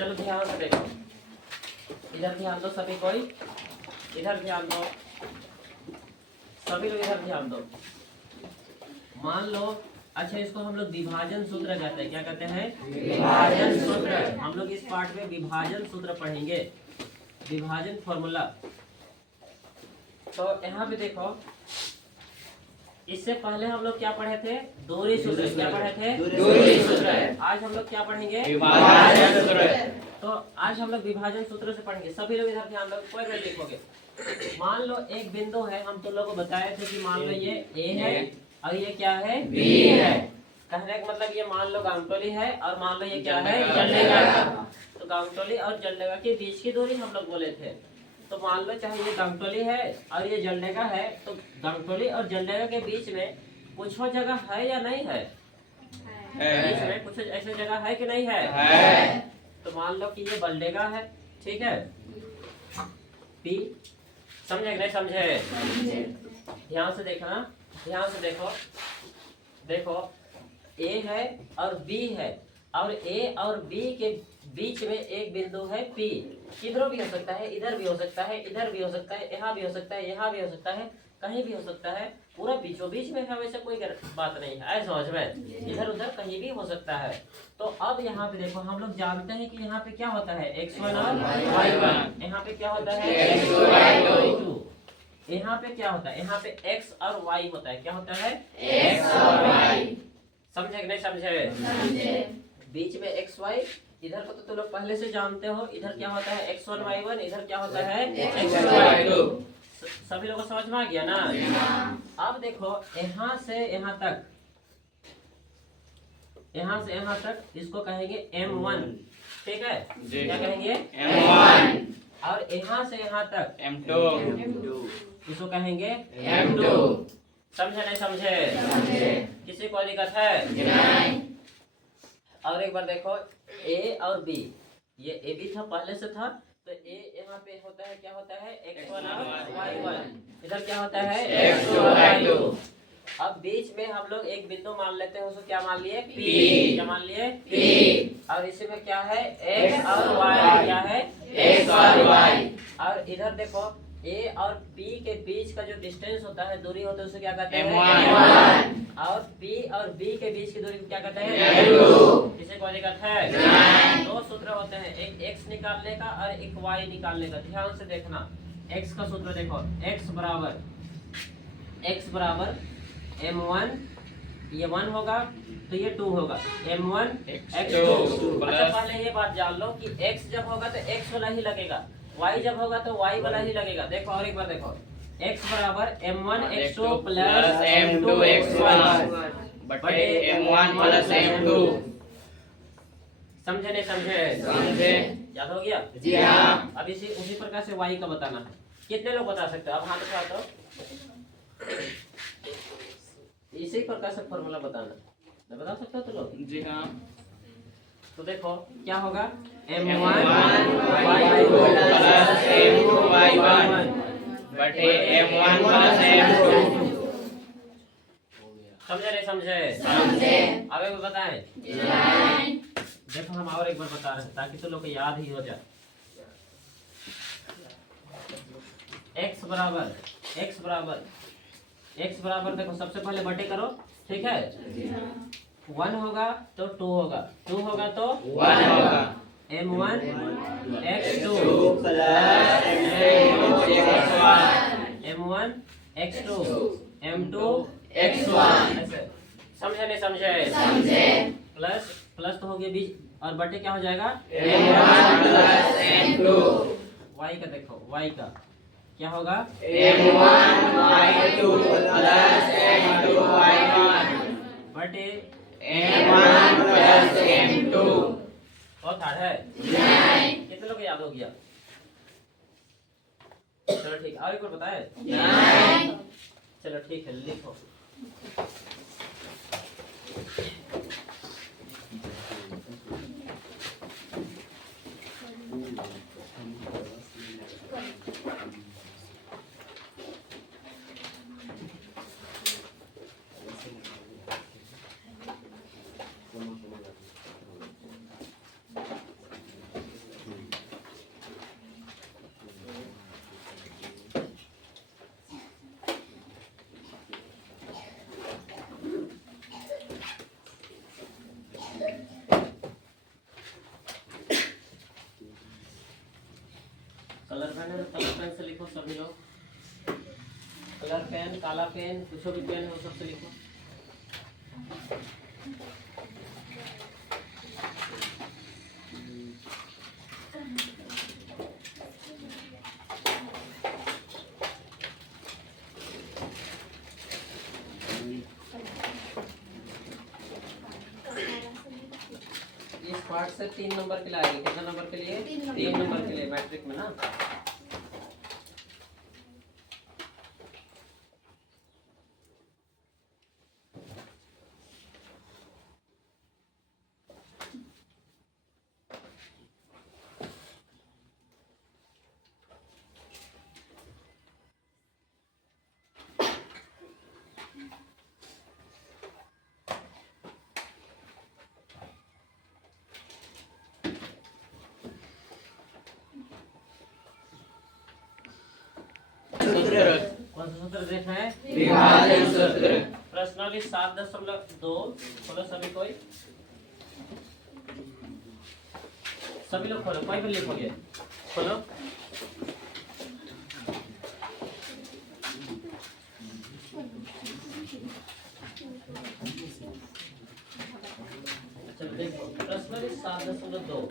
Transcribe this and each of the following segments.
चलो ध्यान से देखो, इधर ध्यान दो सभी कोई, इधर ध्यान दो सभी लोग, इधर ध्यान दो। मान लो, अच्छा इसको हम लोग विभाजन सूत्र कहते हैं। क्या कहते हैं? विभाजन सूत्र। हम लोग इस पार्ट में विभाजन सूत्र पढ़ेंगे, विभाजन फॉर्मूला। तो यहाँ पे देखो, इससे पहले हम लोग क्या पढ़े थे? दूरी सूत्र। क्या पढ़े थे? दूरी सूत्र। आज हम लोग क्या पढ़ेंगे? विभाजन सूत्र। तो आज हम लोग विभाजन सूत्र से पढ़ेंगे। सभी लोग इधर ध्यान दो, कोई नहीं लिखोगे। मान लो एक बिंदु है, हम तुम लोगों को बताए थे कि मान लो ये ए है और ये क्या है? बी है। कहने का मतलब ये मान लो गांगटोली है और मान लो ये क्या है? जलडेगा। तो गांगटोली और जलडेगा के बीच की दूरी हम लोग बोले थे। तो मान लो चाहे ये गांगटोली है और ये जलडेगा है, तो गांगटोली और जलडेगा के बीच में कुछ जगह है या नहीं है? बीच में कुछ ऐसी जगह है कि नहीं है? तो मान लो कि ये बलडेगा है, ठीक है? पी, समझे नहीं समझे? ध्यान से देखना, ध्यान से देखो। देखो ए है और बी है, और ए और बी के बीच में एक बिंदु है पी। किधरों भी हो सकता है, इधर भी हो सकता है, इधर भी हो सकता है, यहाँ भी हो सकता है, यहाँ भी हो सकता है, कहीं भी हो सकता है। पूरा बीचों बीच में है, वैसे कोई बात नहीं है, ऐसा समझ में, इधर उधर कहीं भी हो सकता है। तो अब यहाँ पे देखो, हम लोग जानते हैं कि यहाँ पे क्या होता है? x1 और y1। यहाँ पे क्या होता है? x2 y2। यहाँ पे क्या होता है? यहाँ पे x और y होता है। क्या होता है? x और y। समझे कि नहीं समझे? बीच में x y, इधर को तो तुम लोग पहले से जानते हो। इधर क्या होता है? x1 y1, इधर क्या होता है? x2 y2। सभी लोगों को समझ में आ गया ना? अब देखो, यहाँ से यहाँ तक, यहाँ से यहाँ तक इसको कहेंगे m1, ठीक है? क्या कहेंगे? m1। और यहाँ से यहाँ तक m2, इसको कहेंगे m2। समझे नहीं समझे? किसी को दिक्कत है? नहीं। और एक बार देखो, ए और बी, ये ए बी था पहले से था, तो ए यहाँ पे होता है, क्या होता है? x1 और y1। इधर क्या होता है? x2 और y2। अब बीच में हम लोग एक बिंदु मान लेते हैं, उसको क्या मान लिए? P। क्या मान लिए? P। और इसी में क्या है? x और y। क्या है? x और y। और इधर देखो, A और B के बीच का जो डिस्टेंस होता है, दूरी होता है, उसे क्या कहते हैं? m1। और B और B के बीच की दूरी को क्या कहते हैं? m2। किसी को दिक्कत है? नहीं। दो सूत्र होते हैं, एक x निकालने का और एक y निकालने का। ध्यान से देखना, x का सूत्र देखो, x बराबर m1, ये 1 होगा तो ये 2 होगा, m1 x2। अच्छा पहले ये बात जान लो कि x जब होगा तो x वाला ही लगेगा, y जब होगा तो y वाला ही लगेगा। देखो और एक बार देखो, x बराबर m1 x2 plus m2 x1 बटे m1 प्लस m2। समझे नहीं समझे? समझे। याद हो गया? जी हाँ। अब इसी उसी प्रकार से y का बताना है। कितने लोग बता सकते हो? अब हाथ उठा दो। इसी प्रकार से फॉर्मूला बताना, बता सकते हो तो लोग? जी हाँ। तो देखो क्या होगा? m1 y2 plus m2 y1 बटे m1 प्लस m2। समझे नहीं समझे? समझे। अब एक बार बताएं। देखो हम और एक बार बता रहे हैं ताकि तो लोग को याद ही हो जाए। x बराबर देखो, सबसे पहले बटे करो, ठीक है? 1 होगा तो 2 होगा, 2 होगा तो 1 होगा। m1 x2 plus m1 x2 m2 x1। समझे नहीं समझे? समझे। प्लस प्लस तो हो गया बीच, और बटे क्या हो जाएगा? m1 plus m2। y का देखो, y का क्या होगा? m1 y2 plus m2 y1 बटे m1 प्लस m2। बहुत हार्ड है? नहीं। कितने लोग याद हो गया? चलो ठीक, और एक बार बताए? नहीं। चलो ठीक है, लिखो। कलर पेन है तो कलर पेन से लिखो सभी लोग। कलर पेन, काला पेन, कुछ भी पेन है वो सबसे लिखो। इस पार्ट से 3 नंबर के लिए आएगी। कितना नंबर के लिए? 3 नंबर के लिए मैट्रिक में ना। कौन सा सूत्र देखना है? विभाजन सूत्र। प्रश्नावली 7.2 खोलो सभी कोई। सभी लोग खोलो, कोई भी लिखोगे खोलो। चलो देखो प्रश्नावली 7.2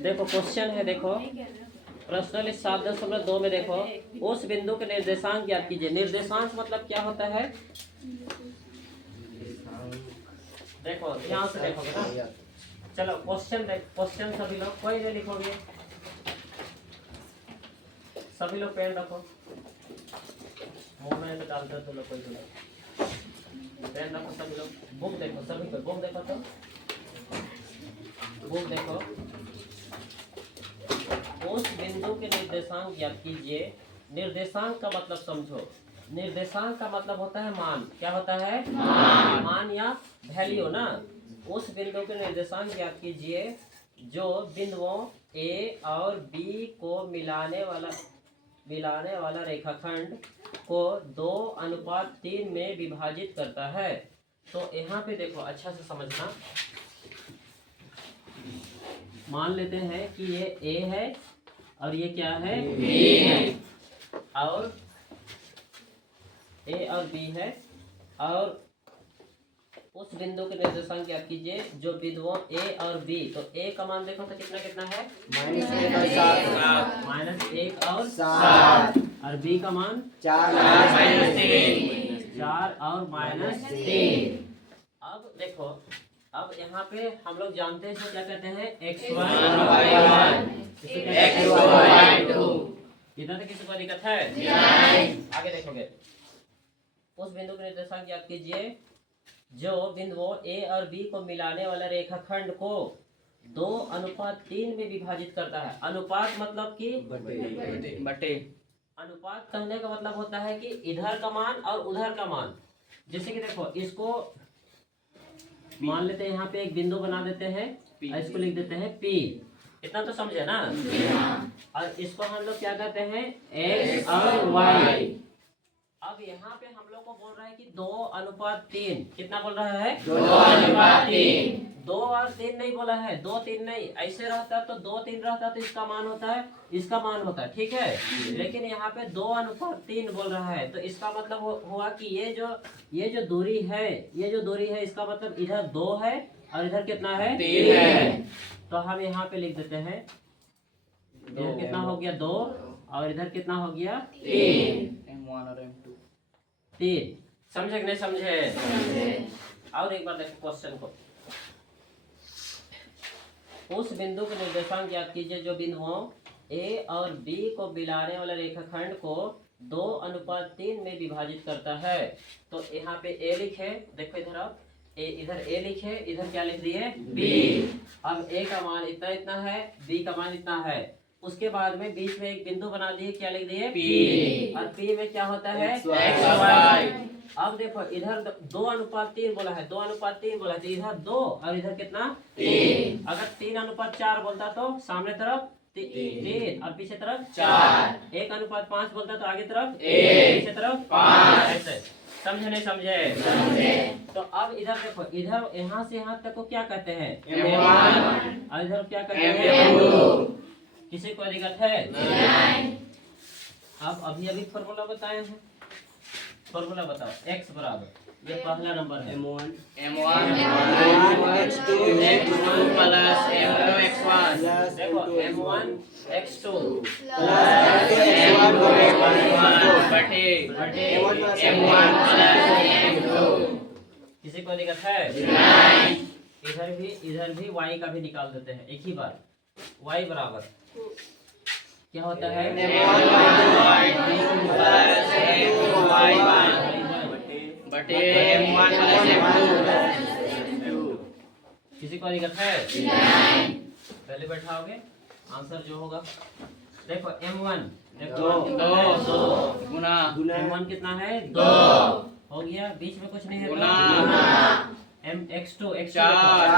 देखो क्वेश्चन है। देखो प्रश्नावली 7.2 में देखो उस बिंदु के निर्देशांक ज्ञात कीजिए। निर्देशांक मतलब क्या होता है? देखो ध्यान से देखोगे ना। चलो क्वेश्चन क्वेश्चन सभी लोग कोई नहीं लिखोगे, सभी लोग पेन रखो। मुंह में डाल दो तो लोग कोई पेन रखो सभी लोग। बुक देखो सभी को, बुक देखो तो बुक देखो। उस बिंदु के निर्देशांक ज्ञात कीजिए। निर्देशांक का मतलब समझो। निर्देशांक का मतलब होता है मान। क्या होता है? मान या वैल्यू ना। उस बिंदु के निर्देशांक ज्ञात कीजिए जो बिंदुओं ए और बी को मिलाने वाला रेखाखंड को 2:3 में विभाजित करता है। तो यहाँ पे देखो अच्छा से समझना। मान लेते हैं कि ये ए है और ये क्या है? बी है। और ए और बी है और उस बिंदु के निर्देशांक ज्ञात कीजिए जो बिंदुओं ए और बी। तो ए का मान देखो तो कितना कितना है? -1 और 7। -1 और 7 और बी का मान 4 -3। 4 और -3। अब देखो अब यहाँ पे हम लोग जानते हैं इसको क्या कहते हैं? x1 y1 x2 इधर तक किसी को दिक्कत है? आगे देखोगे उस बिंदु के निर्देशांक ज्ञात कीजिए जो बिंदुओं ए और बी को मिलाने वाला रेखाखंड को 2:3 में विभाजित करता है। अनुपात मतलब कि बटे। अनुपात कहने का मतलब होता है कि इधर का मान और उधर का मान। जैसे कि देखो इसको मान लेते हैं, यहाँ पे एक बिंदु बना देते हैं और इसको लिख देते हैं P। इतना तो समझे ना? और इसको हम लोग क्या कहते हैं? X और Y। अब यहाँ पे हम लोग को बोल रहा है कि 2:3। कितना बोल रहा है? 2:3। 2 और 3 नहीं बोला है, 2 3 नहीं। ऐसे रहता तो 2 3 रहता तो इसका मान होता है, इसका मान होता है, ठीक है। लेकिन यहाँ पे 2:3 बोल रहा है तो इसका मतलब हुआ कि ये जो दूरी है इसका मतलब इधर 2 है और इधर कितना है? 3 है। तो हम यहाँ पे लिख देते हैं इधर कितना हो गया? 2 और इधर कितना हो गया? 3। M1 और M2। 3 समझे कि नहीं समझे? और एक बार देखो क्वेश्चन को। उस बिंदु के निर्देशांक ज्ञात कीजिए जो बिंदुओं ए और बी को मिलाने वाला रेखाखंड को 2:3 में विभाजित करता है। तो यहाँ पे ए लिखे, देखो इधर आप इधर ए लिखे, इधर क्या लिख दिए? बी। अब ए का मान इतना इतना है, बी का मान इतना है। उसके बाद में बीच में एक बिंदु बना दिए, क्या लिख दिए? पी। और पी में क्या होता है? x y। अब देखो इधर 2:3 बोला है, 2:3 बोला है तो इधर 2 और इधर कितना? 3। अगर 3:4 बोलता तो सामने तरफ 3 और पीछे तरफ 4। 1:5 बोलता तो आगे तरफ 1, पीछे तरफ 5। ऐसे समझे नहीं समझे? तो अब इधर देखो, इधर यहाँ से यहाँ तक को क्या कहते हैं? M1 और इधर क्या कहते हैं? M2 किसी को दिक्कत है? नहीं। अब अभी फॉर्मूला बताए हैं, फॉर्मूला बताओ। x बराबर, ये पहला नंबर है, M1 x2 x2 plus M2 x1 देखो m1 x2 M2 x1 बटे M1 plus M2। किसी को दिक्कत है? नहीं। इधर भी y का भी निकाल देते हैं एक ही बार। y बराबर क्या होता है? बटे M1 plus M2। किसी को दिक्कत है? नहीं। पहले बैठाओगे, आंसर जो होगा देखो m1 देखो दो गुना m1 कितना है? 2 हो गया, बीच में कुछ नहीं है गुना x2 चार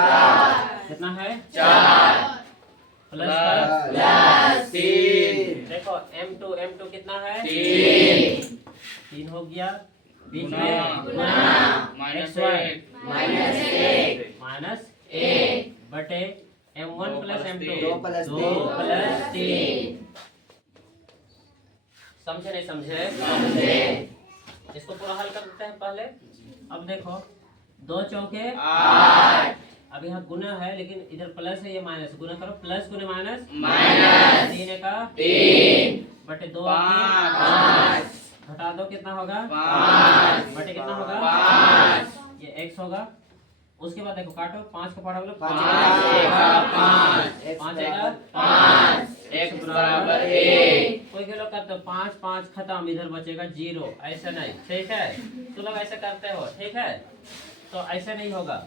कितना है? 4 प्लस का प्लस 3 देखो m2 कितना है? 3 हो गया, बीच गुना में गुना माइनस x1 1 माइनस 1 बटे m1 प्लस m2 दो प्लस 3। समझे नहीं समझे? इसको पूरा हल कर देते हैं पहले। अब देखो 2 चौके 8 अब यहाँ गुना है लेकिन इधर प्लस है, ये माइनस, गुना करो, प्लस गुने माइनस माइनस 3 का 3 बटे 2 5 घटा दो, कितना होगा? 5 बटे कितना होगा? 5 ये x होगा। उसके बाद देखो काटो, 5 का पढ़ा बोलो 5 x बराबर 1। कोई के लोग करते हो 5 खत्म, इधर बचेगा 0, ऐसा नहीं, ठीक है? तो लोग ऐसे करते हो, ठीक है? तो ऐसे नहीं होगा।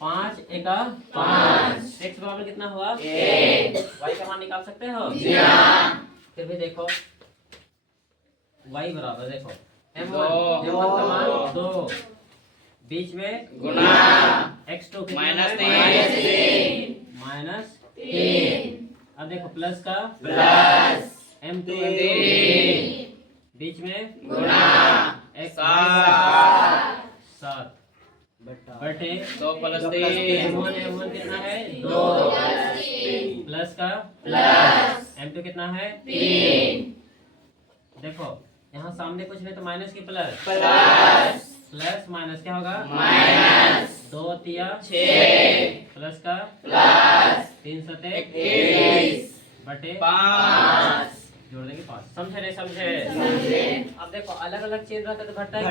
5 एका 5, x बराबर कितना हुआ? 1। y का मान निकाल सकते हो? फिर भी देखो y बराबर देखो m1 का मान 2, बीच में गुना x2 माइनस 3 माइनस 3। अब देखो प्लस का प्लस m2 3 बीच में गुना x 7 बटे 2 प्लस 3 m1 कितना है? 2 प्लस का m2 कितना है? 3। देखो यहाँ सामने कुछ नहीं तो माइनस की प्लस, प्लस माइनस क्या होगा? माइनस 2 तिया 6 प्लस का 3 सते 21 बटे 5 जोड़ देंगे 5। समझे नहीं समझे? अब देखो अलग अलग चीज रहता है तो घटता ही है।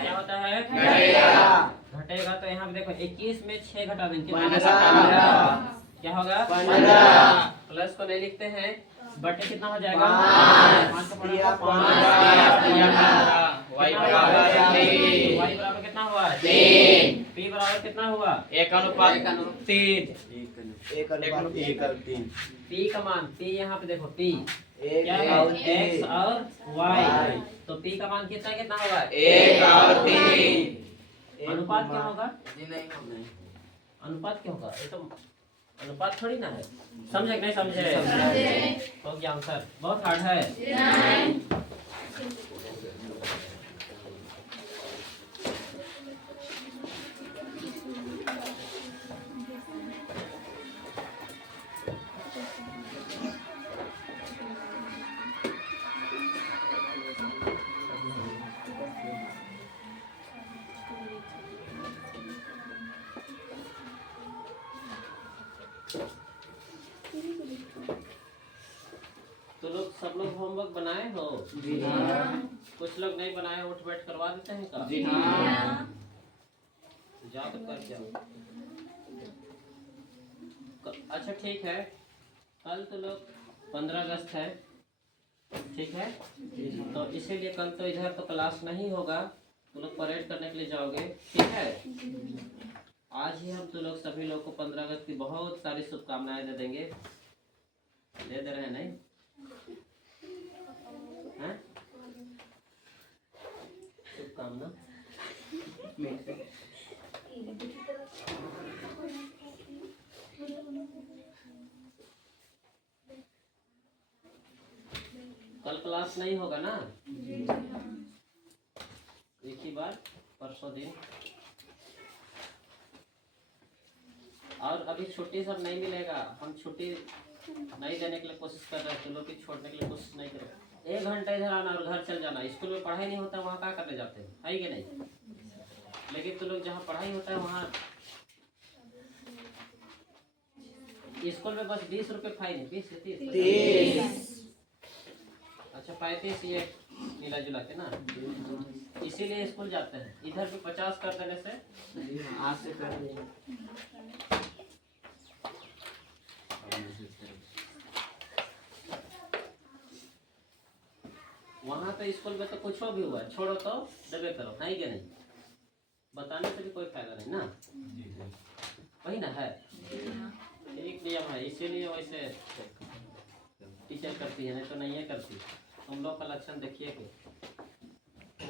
क्या होता है? घटेगा। तो यहाँ पे देखो 21 में 6 घटा देंगे, क्या होगा? 15। प्लस को नहीं लिखते हैं, बटे कितना हो जाएगा? 5 का y बराबर कितना हुआ? 3। p बराबर कितना हुआ? 1:3 p का मान, p यहाँ पे देखो p क्या है? और x और y। तो p का मान कितना होगा? 1 और 3 अनुपात क्या होगा? अनुपात क्या होगा? ये तो अनुपात थोड़ी ना है। समझे कि नहीं समझे? हो गया आंसर। बहुत हार्ड है। तो लोग सब लोग होमवर्क बनाए हो? जी हाँ। कुछ लोग नहीं बनाए, उठ बैठ करवा देते हैं का? जी हाँ। जाओ तो कर जाओ। अच्छा ठीक है, कल तो लोग 15 अगस्त है, ठीक है? तो इसीलिए कल तो इधर तो क्लास नहीं होगा, तो लोग परेड करने के लिए जाओगे, ठीक है? आज ही हम तो लोग सभी लोग को 15 अगस्त की बहुत सारी शुभकामनाएं दे देंगे। दे रहे हैं नहीं? हैं? शुभकामना कल क्लास नहीं होगा ना? एक ही बार परसों 700 दिन। और अभी छुट्टी सब नहीं मिलेगा, हम छुट्टी नहीं देने के लिए कोशिश कर रहे हैं, तो लोग की छोड़ने के लिए कोशिश नहीं करो। 1 घंटा इधर आना और घर चल जाना। स्कूल में पढ़ाई नहीं होता, वहाँ क्या करने जाते हैं, है कि नहीं? लेकिन तो लोग जहाँ पढ़ाई होता है वहाँ स्कूल में बस 20 रुपये फाइन है। 20 है 30? अच्छा 35 ये मिला जुला के ना, इसीलिए स्कूल जाते हैं। इधर भी 50 कर देने से आज से कर देंगे। वहाँ तो स्कूल में तो कुछ भी हुआ, छोड़ो तो दबे करो, है कि नहीं? बताने से भी कोई फायदा नहीं ना, वही ना है। एक नियम है, इसीलिए वैसे टीचर करती है, नहीं तो नहीं है करती। तुम लोग का लक्षण देखिए कि